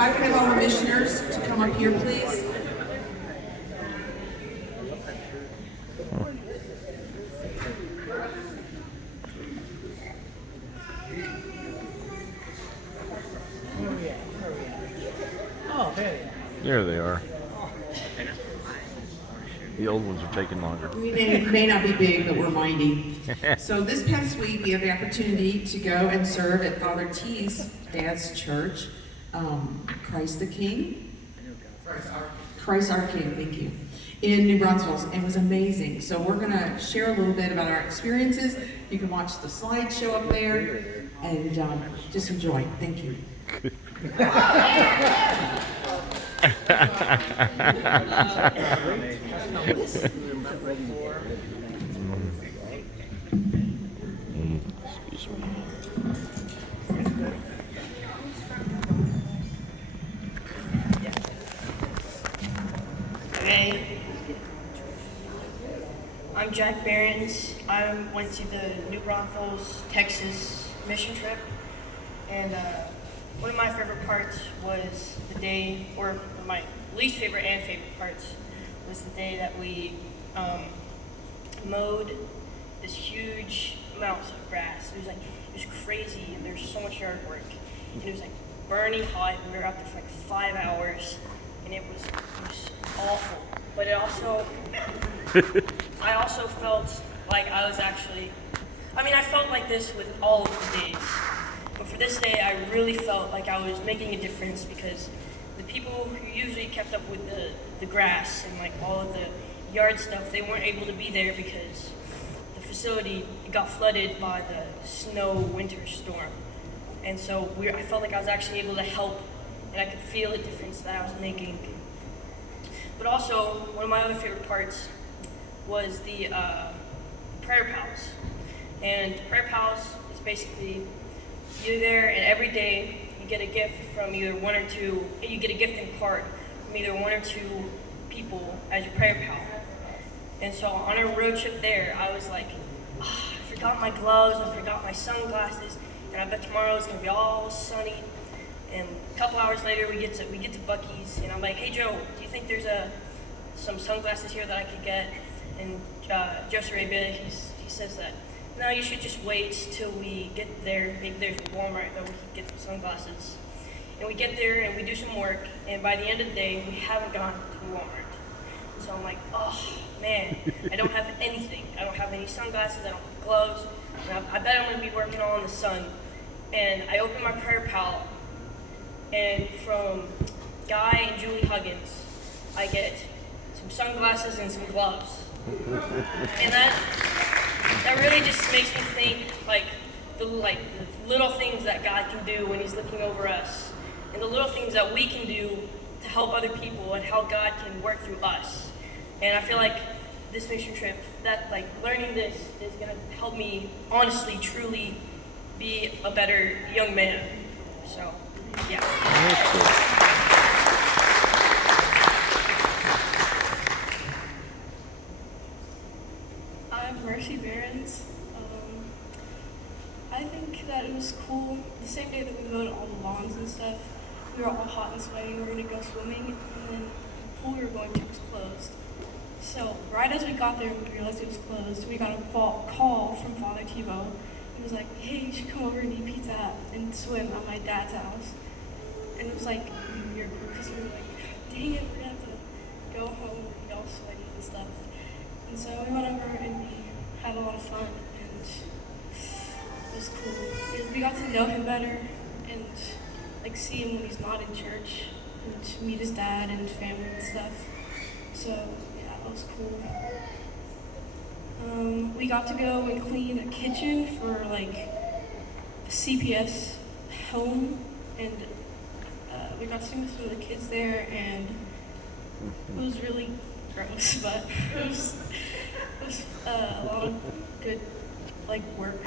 I can have all the missioners to come up here, please. Oh, there. There they are. The old ones are taking longer. We may not be big, but we're mighty. So this past week, we had the opportunity to go and serve at Father T's dad's church, Christ the King. Christ our King, thank you. In New Braunfels. It was amazing. So we're going to share a little bit about our experiences. You can watch the slideshow up there and just enjoy. Thank you. Excuse me. Hey, I'm Jack Behrens. I went to the New Braunfels, Texas mission trip, and one of my favorite parts was the day, or my least favorite and favorite parts, was the day that we mowed this huge amount of grass. It was crazy, and there's so much yard work, and it was like burning hot. We were out there for like 5 hours, and it was awful. But it also, I also felt like I was actually, I felt like this with all of the days. But for this day, I really felt like I was making a difference because the people who usually kept up with the grass and like all of the yard stuff, they weren't able to be there because the facility got flooded by the snow winter storm. And so I felt like I was actually able to help, and I could feel the difference that I was making. But also, one of my other favorite parts was the prayer pals. And prayer pals is basically, you're there and every day you get a gift from either one or two, you get a gifting card from either one or two people as your prayer pal. And so on a road trip there, I was like, I forgot my gloves, I forgot my sunglasses, and I bet tomorrow is gonna be all sunny. And a couple hours later, we get to Buc-ee's, and I'm like, hey Joe, do you think there's some sunglasses here that I could get? And Joe Sarabia, he says that, no, you should just wait till we get there. Maybe there's a Walmart that we can get some sunglasses. And we get there and we do some work, and by the end of the day, we haven't gone to Walmart. So I'm like, oh man, I don't have anything. I don't have any sunglasses, I don't have gloves, and I bet I'm gonna be working all in the sun. And I open my prayer pal, and from Guy and Julie Huggins, I get some sunglasses and some gloves. And that really just makes me think the little things that God can do when He's looking over us, and the little things that we can do to help other people, and how God can work through us. And I feel like this mission trip, that learning this is gonna help me honestly, truly be a better young man. So, yeah. I'm Mercy Behrens. I think that it was cool. The same day that we mowed all the lawns and stuff, we were all hot and sweaty. We were gonna go swimming, and then the pool we were going to was closed. So right as we got there, we realized it was closed. We got a call from Father Tebow. He was like, "Hey, you should come over and eat pizza and swim at my dad's house." And it was like weird because we were like, "Dang it, we're gonna have to go home and be all sweaty and stuff." And so we went over and we had a lot of fun, and it was cool. We got to know him better and see him when he's not in church, and meet his dad and family and stuff. So yeah, that was cool. We got to go and clean a kitchen for a CPS home, and we got to sing with some of the kids there, and it was really gross, but it was a lot of good work,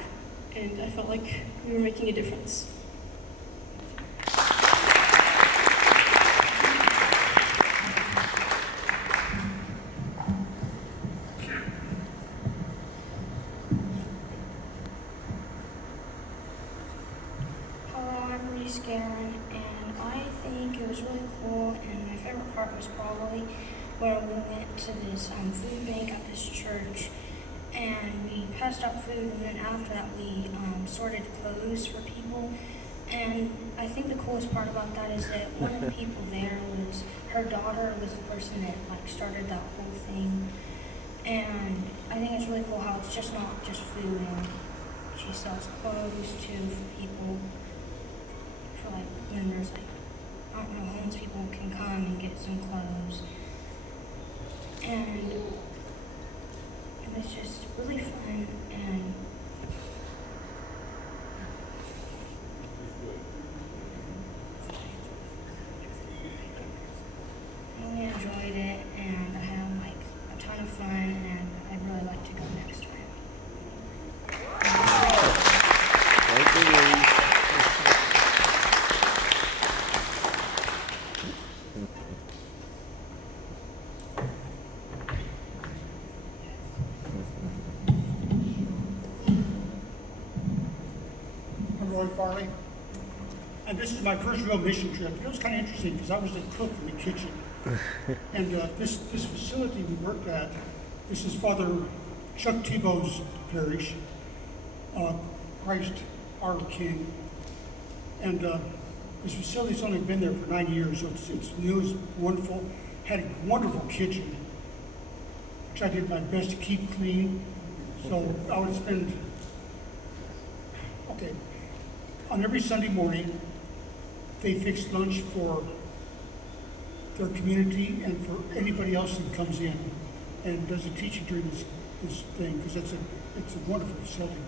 and I felt like we were making a difference. Hello, I'm Reese Garen, and I think it was really cool, and my favorite part was probably when we went to this food bank at this church, and we passed out food, and then after that we sorted clothes for people. And I think the coolest part about that is that one of the people there was, her daughter was the person that like started that whole thing. And I think it's really cool how it's just not just food, and she sells clothes too for people, for like when there's like, I don't know, homeless people can come and get some clothes. And it was just really fun, and I really enjoyed it, and I had like a ton of fun, and I'd really like to go next time. Thank you, Louise. I'm Roy Farley, and this is my first real mission trip. It was kind of interesting because I was the cook in the kitchen, and this facility we worked at, this is Father Chuck Tebow's parish, Christ our King, and this facility's only been there for 9 years, so it's new, it's wonderful. Had a wonderful kitchen, which I did my best to keep clean. So I would spend, okay, on every Sunday morning, they fix lunch for their community and for anybody else that comes in and does a teaching during this thing, because it's a wonderful facility.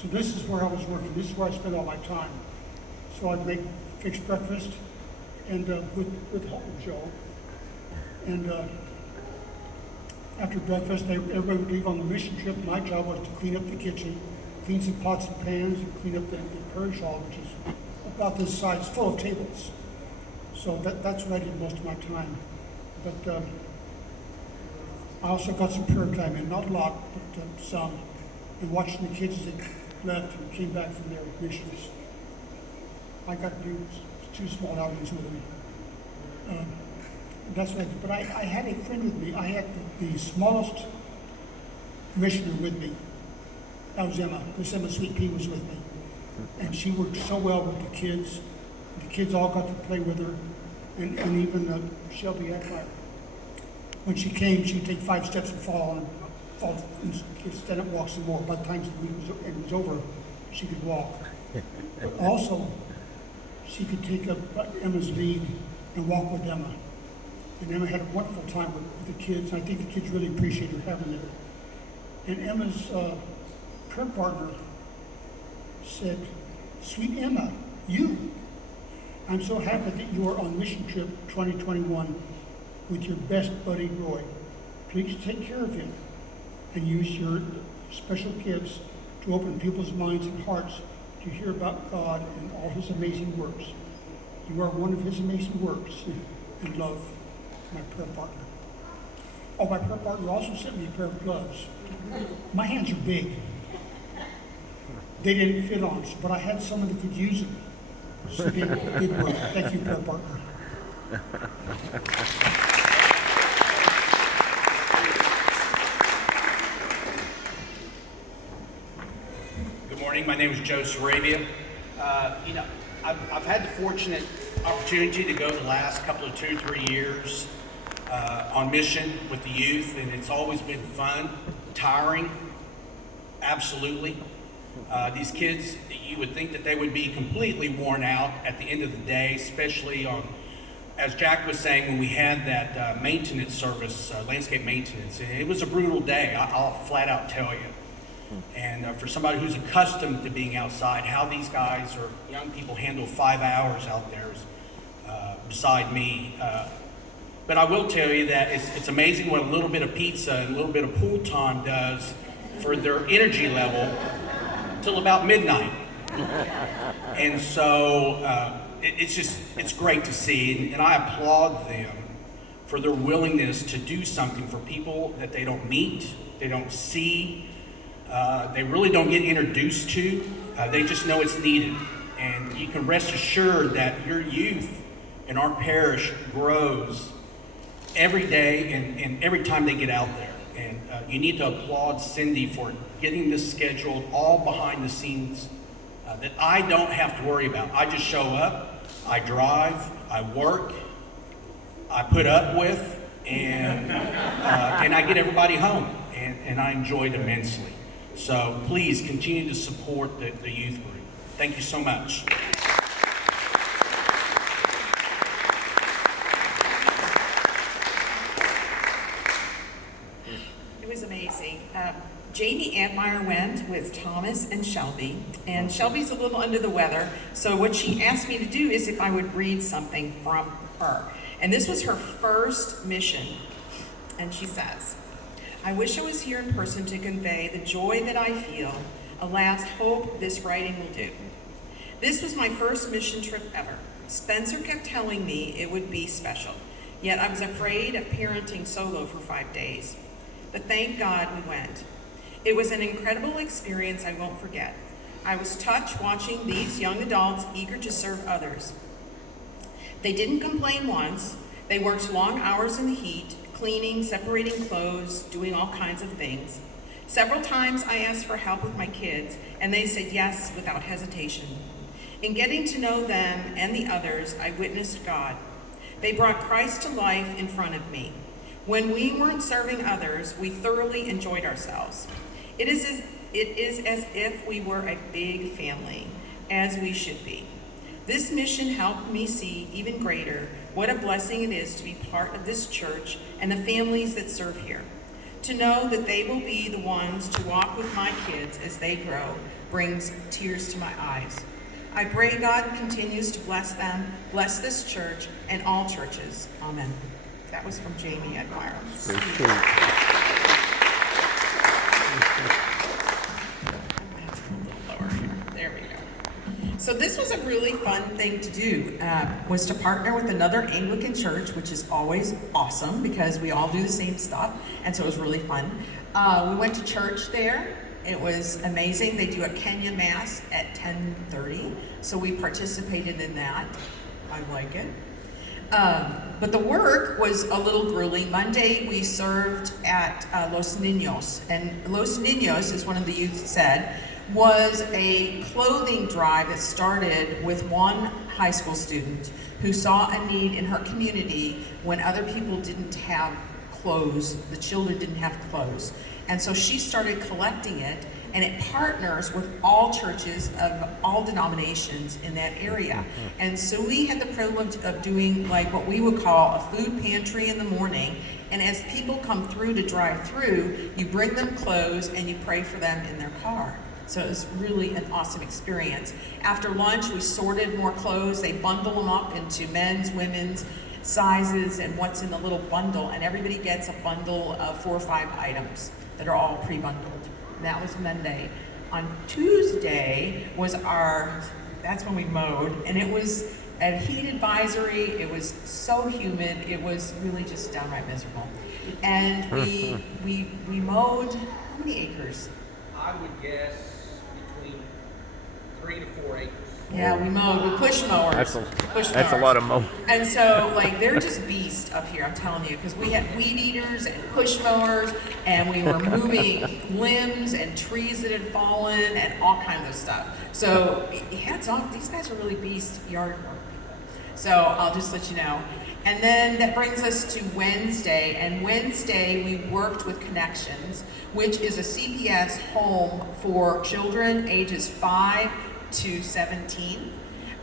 So this is where I was working. This is where I spent all my time. So I'd fix breakfast and with help of Joe. And after breakfast, everybody would leave on the mission trip. My job was to clean up the kitchen, clean some pots and pans, and clean up the parish hall, which is about this size, full of tables. So that's what I did most of my time. But I also got some prayer time in, not a lot, but some, and watching the kids as they left and came back from their missions. I got to do 2 small outings with them. That's what I did. But I had a friend with me. I had the smallest missioner with me. That was Emma. Miss Emma Sweet Pea was with me. And she worked so well with the kids. The kids all got to play with her. And even Shelby Empire. When she came, she'd take 5 steps and fall, and stand up, walk some more. By the time it was over, she could walk. But also, she could take up Emma's lead and walk with Emma. And Emma had a wonderful time with the kids. I think the kids really appreciate her having it. And Emma's prayer partner said, "Sweet Emma, I'm so happy that you are on mission trip 2021 with your best buddy Roy. Please take care of him and use your special gifts to open people's minds and hearts to hear about God and all his amazing works. You are one of his amazing works, and love, my prayer partner." Oh, my prayer partner also sent me a pair of gloves. My hands are big. They didn't fit on, but I had someone that could use them. So it did work. Thank you, prayer partner. Good morning. My name is Joe Sarabia. I've had the fortunate opportunity to go the last couple of 2 or 3 years on mission with the youth, and it's always been fun, tiring, absolutely. These kids, you would think that they would be completely worn out at the end of the day, especially on, as Jack was saying, when we had that maintenance service, landscape maintenance. It was a brutal day, I'll flat out tell you. And for somebody who's accustomed to being outside, how these guys or young people handle 5 hours out there is beside me. But I will tell you that it's amazing what a little bit of pizza and a little bit of pool time does for their energy level till about midnight. And so it's great to see, and I applaud them for their willingness to do something for people that they don't meet, they don't see, they really don't get introduced to. They just know it's needed. And you can rest assured that your youth in our parish grows every day and every time they get out there. And you need to applaud Cindy for getting this scheduled all behind the scenes that I don't have to worry about. I just show up, I drive, I work, I put up with, and I get everybody home, and I enjoy it immensely. So please continue to support the youth group. Thank you so much. It was amazing. Jamie Antmeyer went with Thomas and Shelby, and Shelby's a little under the weather, so what she asked me to do is if I would read something from her. And this was her first mission, and she says, "I wish I was here in person to convey the joy that I feel. Alas, hope this writing will do. This was my first mission trip ever. Spencer kept telling me it would be special, yet I was afraid of parenting solo for 5 days. But thank God we went. It was an incredible experience I won't forget. I was touched watching these young adults eager to serve others. They didn't complain once. They worked long hours in the heat, cleaning, separating clothes, doing all kinds of things. Several times I asked for help with my kids, and they said yes without hesitation. In getting to know them and the others, I witnessed God. They brought Christ to life in front of me. When we weren't serving others, we thoroughly enjoyed ourselves. It is as if we were a big family, as we should be. This mission helped me see even greater what a blessing it is to be part of this church and the families that serve here. To know that they will be the ones to walk with my kids as they grow brings tears to my eyes. I pray God continues to bless them, bless this church, and all churches. Amen." That was from Jamie Antmeyer. There we go. So this was a really fun thing to do, was to partner with another Anglican church, which is always awesome because we all do the same stuff, and so it was really fun. We went to church there. It was amazing. They do a Kenya Mass at 10:30, so we participated in that. I like it. But the work was a little grueling. Monday we served at Los Niños, and Los Niños, as one of the youth said, was a clothing drive that started with one high school student who saw a need in her community when other people didn't have clothes, the children didn't have clothes. And so she started collecting it, and it partners with all churches of all denominations in that area. And so we had the privilege of doing like what we would call a food pantry in the morning, and as people come through to drive through, you bring them clothes and you pray for them in their car. So it was really an awesome experience. After lunch, we sorted more clothes. They bundle them up into men's, women's sizes and what's in the little bundle, and everybody gets a bundle of 4 or 5 items that are all pre-bundled. And that was Monday. On Tuesday was that's when we mowed, and it was a heat advisory. It was so humid. It was really just downright miserable. And we mowed, how many acres? I would guess between 3 to 4 acres. Yeah, we mowed with push mowers. That's a lot of mow. And so, like, they're just beasts up here, I'm telling you, because we had weed eaters and push mowers, and we were moving limbs and trees that had fallen and all kinds of stuff. So, hats off, these guys are really beast yard work people. So, I'll just let you know. And then that brings us to Wednesday, and Wednesday we worked with Connections, which is a CPS home for children ages 5 to 17.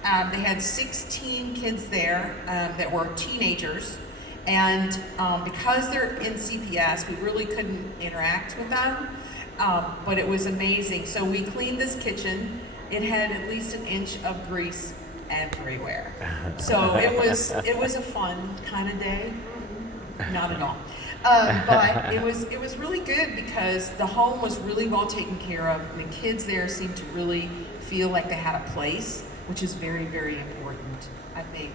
They had 16 kids there that were teenagers, and because they're in CPS, we really couldn't interact with them, but it was amazing. So we cleaned this kitchen. It had at least an inch of grease everywhere. So it was a fun kind of day. Not at all. But it was really good because the home was really well taken care of, and the kids there seemed to really feel like they had a place, which is very, very important, I think.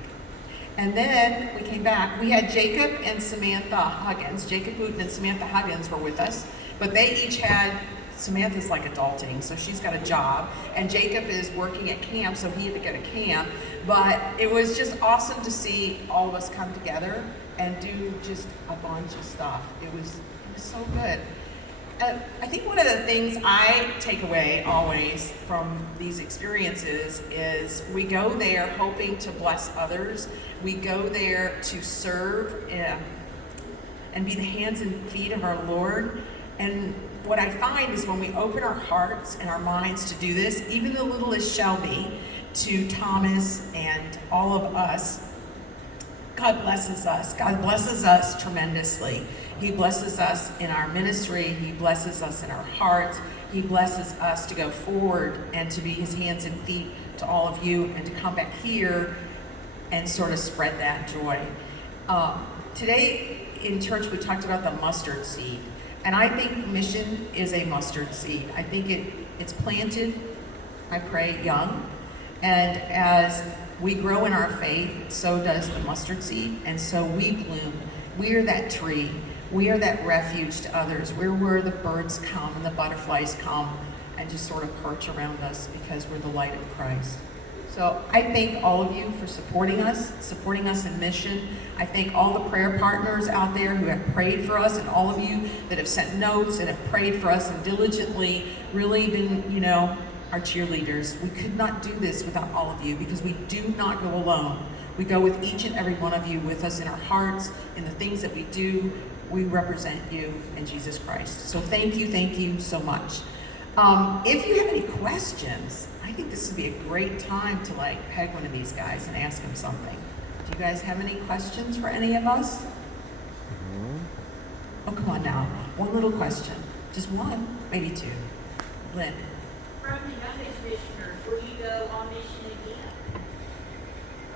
And then we came back. We had Jacob and Samantha Huggins. Jacob Booten and Samantha Huggins were with us, but they each had Samantha's like adulting, so she's got a job, and Jacob is working at camp, so he had to go to camp. But it was just awesome to see all of us come together and do just a bunch of stuff. It was so good. I think one of the things I take away always from these experiences is we go there hoping to bless others. We go there to serve and be the hands and feet of our Lord. And what I find is when we open our hearts and our minds to do this, even the littlest Shelby, to Thomas and all of us, God blesses us. God blesses us tremendously. He blesses us in our ministry. He blesses us in our hearts. He blesses us to go forward and to be his hands and feet to all of you and to come back here and sort of spread that joy. Today in church we talked about the mustard seed. And I think mission is a mustard seed. I think it's planted, I pray, young. And as we grow in our faith, so does the mustard seed, and so we bloom. We are that tree. We are that refuge to others. We're where the birds come and the butterflies come and just sort of perch around us because we're the light of Christ. So I thank all of you for supporting us in mission. I thank all the prayer partners out there who have prayed for us, and all of you that have sent notes and have prayed for us and diligently really been, our cheerleaders. We could not do this without all of you because we do not go alone. We go with each and every one of you with us in our hearts, in the things that we do. We represent you and Jesus Christ. So thank you so much. If you have any questions, I think this would be a great time to peg one of these guys and ask him something. Do you guys have any questions for any of us? Oh, come on now. One little question. Just one, maybe two. Lynn. From the youngest missioners, will you go on mission again?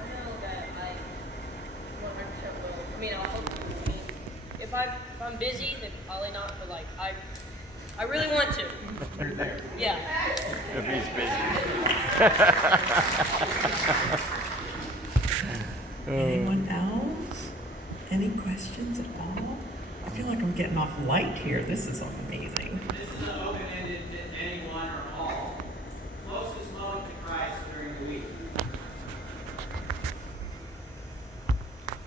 I know that I 100% will. I mean, I'll hope to. I mean, if I'm busy, then probably not. But I really want to. You're there. Yeah. If he's busy. Anyone else? Any questions at all? I feel like I'm getting off light here. This is amazing. This is open-ended to anyone or all. Closest moment to Christ during the week.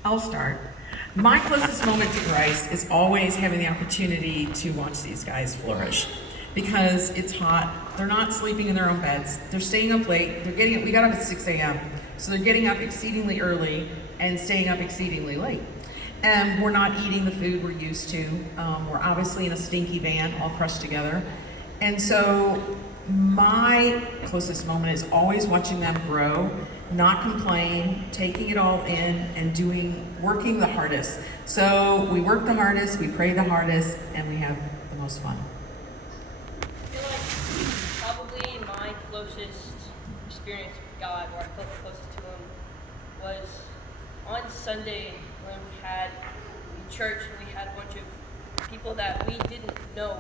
I'll start. My closest moment to Christ is always having the opportunity to watch these guys flourish. Because it's hot, they're not sleeping in their own beds, they're staying up late, we got up at 6 a.m., so they're getting up exceedingly early and staying up exceedingly late. And we're not eating the food we're used to. We're obviously in a stinky van, all crushed together. And so my closest moment is always watching them grow, not complain, taking it all in, and working the hardest. So we work the hardest, we pray the hardest, and we have the most fun. I feel like probably my closest experience with God, where I felt the closest to him, was on Sunday when we had in church and we had a bunch of people that we didn't know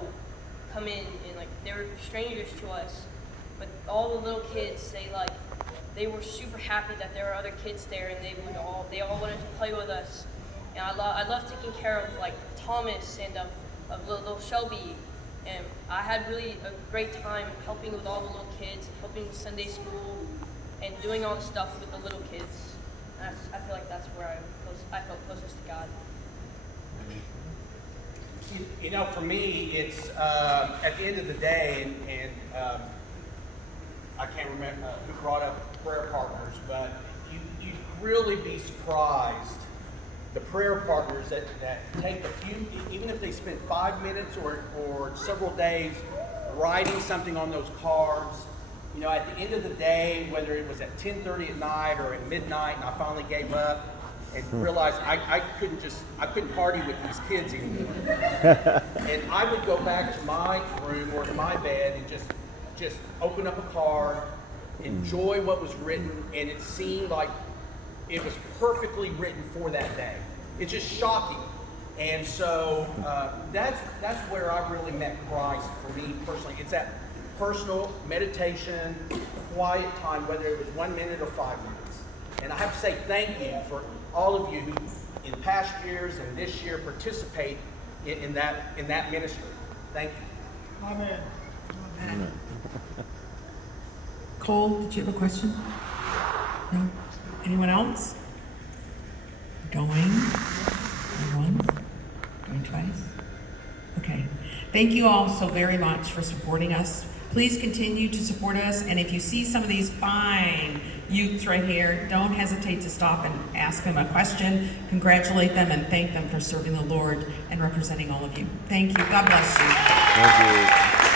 come in, and they were strangers to us, but all the little kids, they were super happy that there were other kids there, and they all wanted to play with us. And I love taking care of Thomas and of little Shelby, and I had really a great time helping with all the little kids, helping with Sunday school, and doing all the stuff with the little kids. And I feel like that's where I felt closest to God. For me, it's at the end of the day, and I can't remember who brought up prayer partners, but you'd really be surprised the prayer partners that take a few, even if they spend 5 minutes or several days writing something on those cards. At the end of the day, whether it was at 10:30 at night or at midnight, and I finally gave up and realized I couldn't party with these kids anymore. And I would go back to my room or to my bed and just open up a card, enjoy what was written, and it seemed like it was perfectly written for that day. It's just shocking. And so that's where I really met Christ for me personally. It's that personal meditation, quiet time, whether it was 1 minute or 5 minutes. And I have to say thank you for all of you who in past years and this year participate in that ministry. Thank you. Amen. Cole, did you have a question? No? Anyone else? Going? Once? Going twice? Okay. Thank you all so very much for supporting us. Please continue to support us, and if you see some of these fine youths right here, don't hesitate to stop and ask them a question, congratulate them, and thank them for serving the Lord and representing all of you. Thank you. God bless you. Thank you.